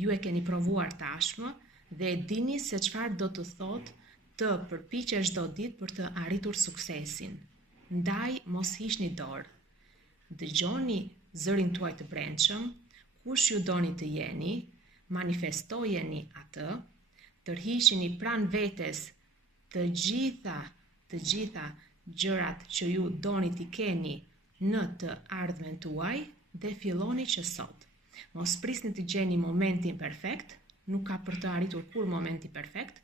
ju e keni provuar tashmë dhe e dini se çfarë do të thotë të përpiqesh çdo ditë për të arritur suksesin. Ndaj mos hiqni dorë. Dëgjoni zërin tuaj të brendshëm, kush ju doni të jeni, manifestojeni atë, tërhiqini pranë vetes të gjitha gjërat që ju doni t'i keni në të ardhmen tuaj dhe filloni që sot. Mos prisni të gjeni momentin perfekt, nuk ka për të arritur kur momenti perfekt,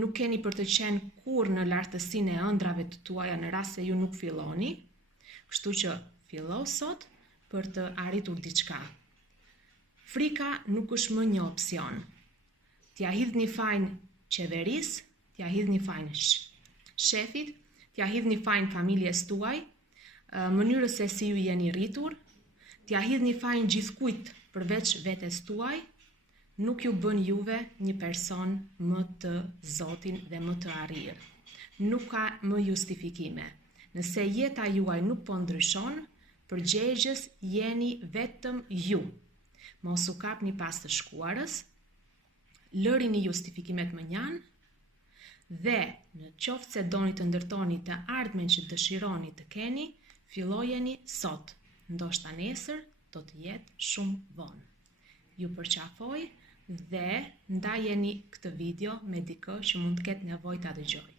nuk keni për të qenë kur në lartësinë e ëndrave të tuaja në rast se ju nuk filloni, kështu që fillo sot për të arritur diçka. Frika nuk është më një opsion. T'ja hidhni fajin qeverisë, t'ja hidhni fajin shefit, t'ja hidhni fajin familjes tuaj, mënyrës se si ju jeni rritur, t'ja hidhni fajin gjithkujt përveç vetes tuaj, nuk ju bën juve një person më të Zotin dhe më të arrirë. Nuk ka më justifikime. Nëse jeta juaj nuk po ndryshon, përgjegjës jeni vetëm ju. Mos u kapni pas të shkuarës, lërini justifikimet mënjan dhe në qoftë se doni të ndërtoni të ardhmen që dëshironi të keni, fillojeni sot. Ndoshta nesër do të jetë shumë vonë. Ju përqafoj dhe ndajeni këtë video me dikë që mund të ketë nevojë ta dëgjojë.